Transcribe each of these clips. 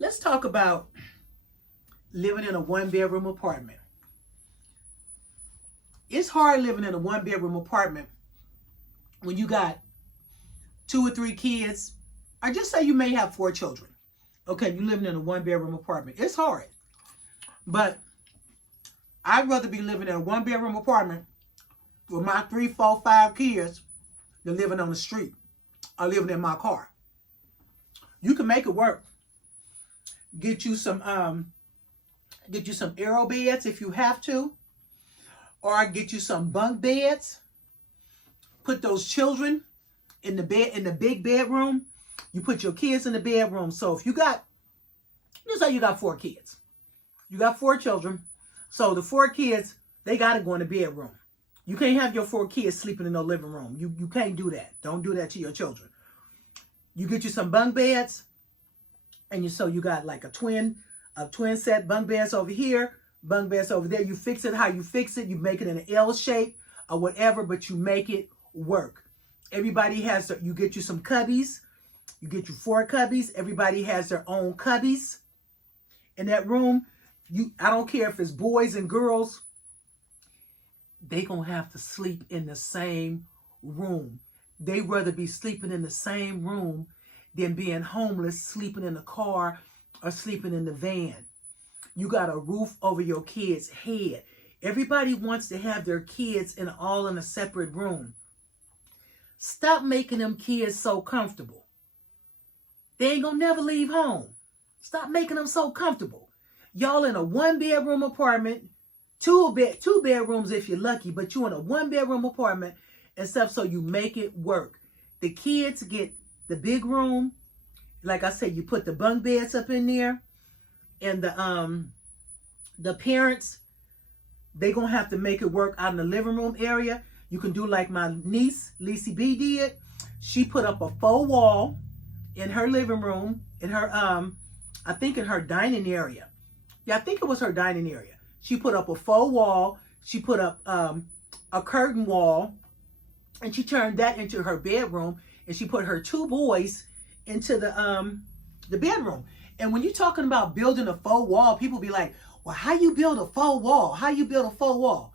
Let's talk about living in a one-bedroom apartment. It's hard living in a one-bedroom apartment when you got 2 or 3 kids, or just say you may have 4 children. Okay, you're living in a one-bedroom apartment. It's hard. But I'd rather be living in a one-bedroom apartment with my 3, 4, 5 kids than living on the street or living in my car. You can make it work. Get you some arrow beds if you have to, or get you some bunk beds. Put those children in the bed, in the big bedroom. You put your kids in the bedroom. So if you got, just say you got 4 kids, you got 4 children. So the 4 kids, they got to go in the bedroom. You can't have your 4 kids sleeping in the living room. You can't do that. Don't do that to your children. You get you some bunk beds, and you got like a twin set bunk beds over here, bunk beds over there. You fix it how you fix it. You make it in an L shape or whatever, but you make it work. Everybody has you get you some cubbies. You get you 4 cubbies. Everybody has their own cubbies in that room. I don't care if it's boys and girls. They gonna have to sleep in the same room. They rather be sleeping in the same room than being homeless, sleeping in the car or sleeping in the van. You got a roof over your kid's head. Everybody wants to have their kids all in a separate room. Stop making them kids so comfortable. They ain't gonna never leave home. Stop making them so comfortable. Y'all in a 1-bedroom apartment, 2 bedrooms if you're lucky, but you in a 1-bedroom apartment and stuff, so you make it work. The kids get the big room. Like I said, you put the bunk beds up in there, and the parents, they gonna have to make it work out in the living room area. You can do like my niece, leasieb did. She put up a faux wall in her living room, in her, I think in her dining area. Yeah, I think it was her dining area. She put up a faux wall. She put up a curtain wall, and she turned that into her bedroom, and she put her 2 boys into the bedroom. And when you're talking about building a faux wall, people be like, well, how you build a faux wall? How you build a faux wall?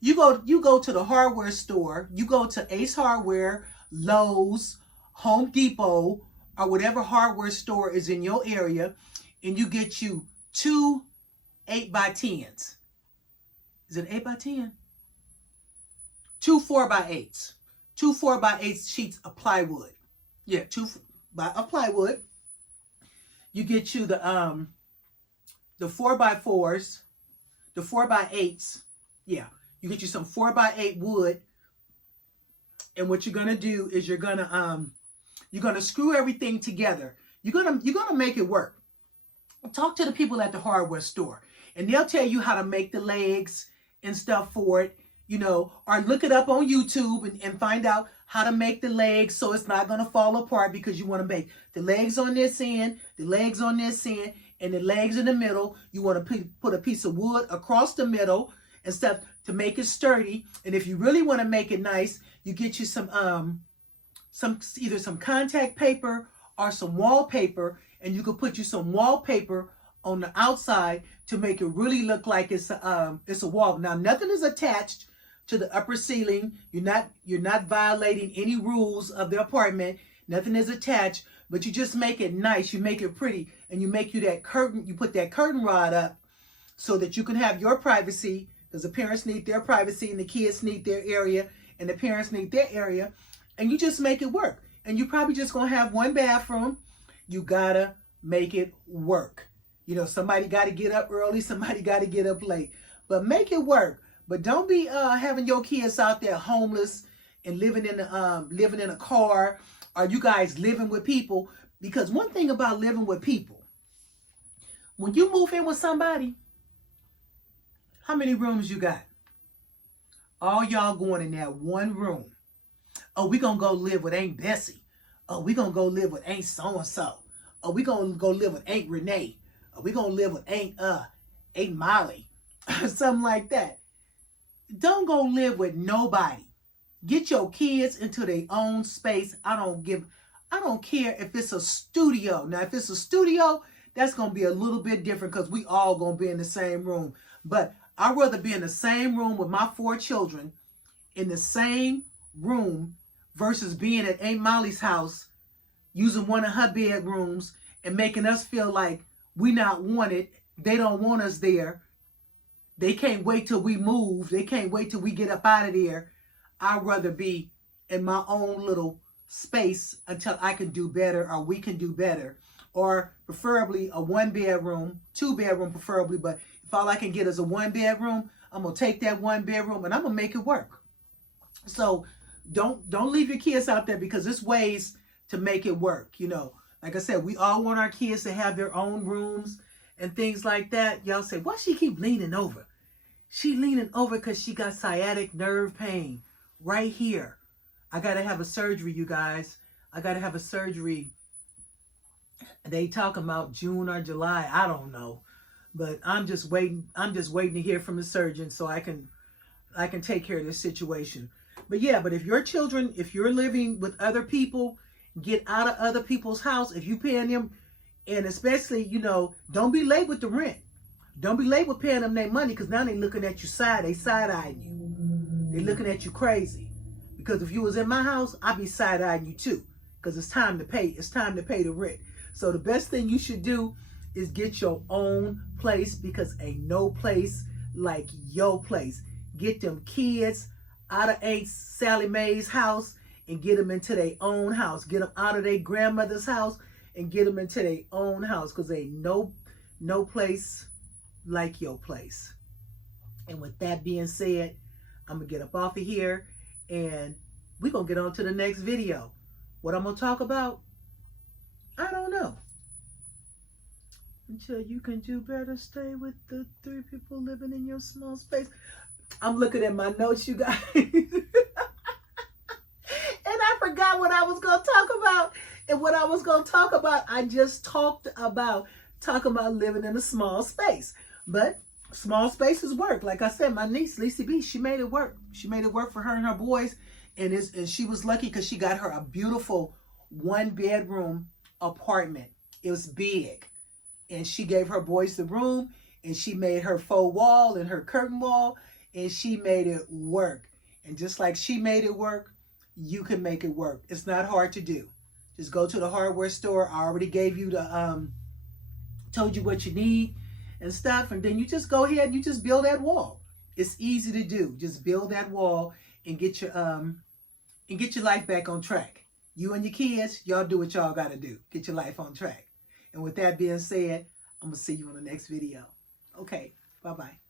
You go to the hardware store, you go to Ace Hardware, Lowe's, Home Depot, or whatever hardware store is in your area, and you get you 2 8x10s. Is it 8x10? 2 4x8s. 2 4x8 sheets of plywood. Yeah, 2 of plywood. You get you the 4x4s, the 4x8s. Yeah, you get you some 4x8 wood. And what you're gonna do is you're gonna screw everything together. You're gonna make it work. Talk to the people at the hardware store, and they'll tell you how to make the legs and stuff for it, or look it up on YouTube and find out how to make the legs so it's not going to fall apart, because you want to make the legs on this end, the legs on this end, and the legs in the middle. You want to put a piece of wood across the middle and stuff to make it sturdy. And if you really want to make it nice, you get you either some contact paper or some wallpaper, and you can put you some wallpaper on the outside to make it really look like it's a wall. Now, nothing is attached to the upper ceiling. You're not violating any rules of the apartment. Nothing is attached, but you just make it nice. You make it pretty, and you make that curtain. You put that curtain rod up so that you can have your privacy, because the parents need their privacy, and the kids need their area, and the parents need their area, and you just make it work. And you probably just gonna have 1 bathroom. You gotta make it work. Somebody got to get up early, somebody got to get up late, but make it work. But don't be having your kids out there homeless and living in a car, or you guys living with people. Because one thing about living with people, when you move in with somebody, how many rooms you got? All y'all going in that one room. Oh, we gonna go live with Aunt Bessie. Oh, we gonna go live with Aunt so-and-so. Oh, we gonna go live with Aunt Renee. Oh, we gonna live with Aunt Molly. Something like that. Don't go live with nobody. Get your kids into their own space. I don't care if it's a studio. Now, if it's a studio, that's going to be a little bit different because we all going to be in the same room. But I'd rather be in the same room with my 4 children, in the same room, versus being at Aunt Molly's house, using one of her bedrooms and making us feel like we not wanted. They don't want us there. They can't wait till we move. They can't wait till we get up out of there. I'd rather be in my own little space until I can do better, or we can do better. Or preferably a 1-bedroom, 2-bedroom preferably, but if all I can get is a 1-bedroom, I'm going to take that 1-bedroom and I'm going to make it work. So don't leave your kids out there, because there's ways to make it work. You know, like I said, we all want our kids to have their own rooms and things like that. Y'all say, why she keep leaning over? She leaning over because she got sciatic nerve pain right here. I got to have a surgery, you guys. I got to have a surgery. They talking about June or July. I don't know. But I'm just waiting. I'm just waiting to hear from the surgeon so I can take care of this situation. But yeah, but if your children, if you're living with other people, get out of other people's house. If you paying them, and especially, you know, don't be late with the rent. Don't be late with paying them their money, because now they looking at you they side-eyeing you. They looking at you crazy. Because if you was in my house, I'd be side-eyeing you too. Because it's time to pay. It's time to pay the rent. So the best thing you should do is get your own place, because ain't no place like your place. Get them kids out of Aunt Sally Mae's house and get them into their own house. Get them out of their grandmother's house and get them into their own house, because ain't no place like your place. And with that being said, I'm going to get up off of here and we're going to get on to the next video. What I'm going to talk about, I don't know. Until you can do better, stay with the 3 people living in your small space. I'm looking at my notes, you guys. And I forgot what I was going to talk about. And what I was going to talk about, I just talking about living in a small space. But small spaces work. Like I said, my niece, leasieb, she made it work. She made it work for her and her boys. And she was lucky because she got her a beautiful 1-bedroom apartment. It was big. And she gave her boys the room, and she made her faux wall and her curtain wall, and she made it work. And just like she made it work, you can make it work. It's not hard to do. Just go to the hardware store. I already gave you the, told you what you need and stuff. And then you just go ahead and you just build that wall. It's easy to do. Just build that wall and get your life back on track. You and your kids, y'all do what y'all got to do. Get your life on track. And with that being said, I'm going to see you on the next video. Okay, bye-bye.